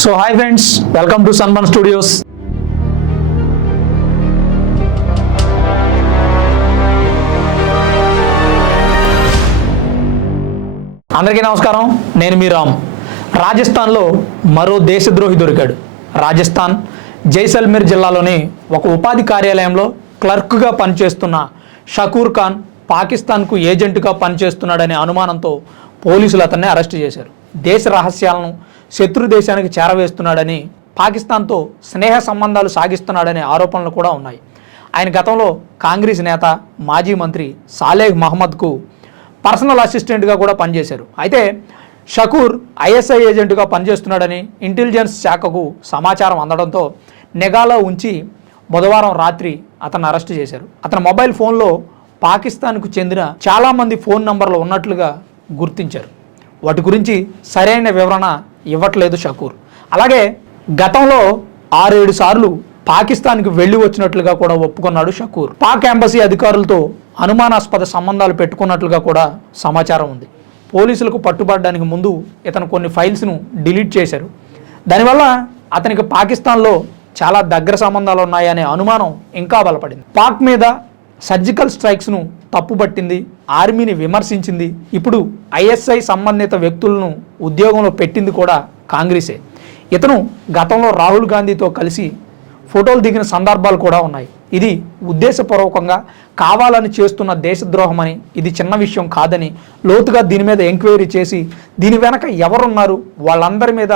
So hi friends welcome to Sanman studios అందరికీ నమస్కారం. నేను మీ రామ్. రాజస్థాన్లో మరో దేశద్రోహి దొరికాడు. రాజస్థాన్ జైసల్మీర్ జిల్లాలోని ఒక ఉపాధి కార్యాలయంలో క్లర్క్గా పనిచేస్తున్న షకూర్ ఖాన్ పాకిస్తాన్కు ఏజెంట్గా పనిచేస్తున్నాడనే అనుమానంతో పోలీసులు అతన్ని అరెస్ట్ చేశారు. దేశ రహస్యాలను శత్రు దేశానికి చేరవేస్తున్నాడని పాకిస్తాన్తో స్నేహ సంబంధాలు సాగిస్తున్నాడనే ఆరోపణలు కూడా ఉన్నాయి. ఆయన గతంలో కాంగ్రెస్ నేత మాజీ మంత్రి సాలేహ్ మహమ్మద్కు పర్సనల్ అసిస్టెంట్గా కూడా పనిచేశారు. అయితే షకూర్ ఐఎస్ఐ ఏజెంట్గా పనిచేస్తున్నాడని ఇంటెలిజెన్స్ శాఖకు సమాచారం అందడంతో నిఘాలో ఉంచి బుధవారం రాత్రి అతను అరెస్ట్ చేశారు. అతని మొబైల్ ఫోన్లో పాకిస్తాన్కు చెందిన చాలామంది ఫోన్ నంబర్లు ఉన్నట్లుగా గుర్తించారు. వాటి గురించి సరైన వివరణ ఇవ్వట్లేదు షకూర్. అలాగే గతంలో ఆరేడు సార్లు పాకిస్తాన్కి వెళ్ళి వచ్చినట్లుగా కూడా ఒప్పుకున్నాడు షకూర్. పాక్ ఎంబసీ అధికారులతో అనుమానాస్పద సంబంధాలు పెట్టుకున్నట్లుగా కూడా సమాచారం ఉంది. పోలీసులకు పట్టుబడడానికి ముందు ఇతను కొన్ని ఫైల్స్ను డిలీట్ చేశారు. దానివల్ల అతనికి పాకిస్తాన్లో చాలా దగ్గర సంబంధాలు ఉన్నాయనే అనుమానం ఇంకా బలపడింది. పాక్ మీద సర్జికల్ స్ట్రైక్స్ను తప్పుపట్టింది ఆర్మీని విమర్శించింది. ఇప్పుడు ఐఎస్ఐ సంబంధిత వ్యక్తులను ఉద్యోగంలో పెట్టింది కూడా కాంగ్రెసే. ఇతను గతంలో రాహుల్ గాంధీతో కలిసి ఫోటోలు దిగిన సందర్భాలు కూడా ఉన్నాయి. ఇది ఉద్దేశపూర్వకంగా కావాలని చేస్తున్న దేశద్రోహమని ఇది చిన్న విషయం కాదని లోతుగా దీని మీద ఎంక్వైరీ చేసి దీని వెనక ఎవరున్నారు? వాళ్ళందరి మీద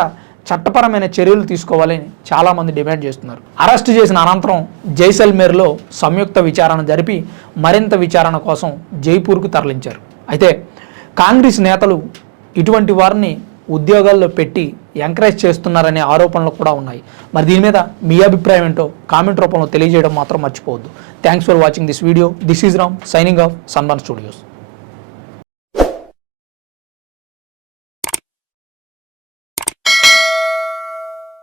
చట్టపరమైన చర్యలు తీసుకోవాలని చాలామంది డిమాండ్ చేస్తున్నారు. అరెస్ట్ చేసిన అనంతరం జైసల్మేర్లో సంయుక్త విచారణ జరిపి మరింత విచారణ కోసం జైపూర్కు తరలించారు. అయితే కాంగ్రెస్ నేతలు ఇటువంటి వారిని ఉద్యోగాల్లో పెట్టి ఎంకరేజ్ చేస్తున్నారనే ఆరోపణలు కూడా ఉన్నాయి. మరి దీని మీద మీ అభిప్రాయం ఏంటో కామెంట్ రూపంలో తెలియజేయడం మాత్రం మర్చిపోవద్దు. Thanks for watching this video this is Ram signing off సన్బన్ studios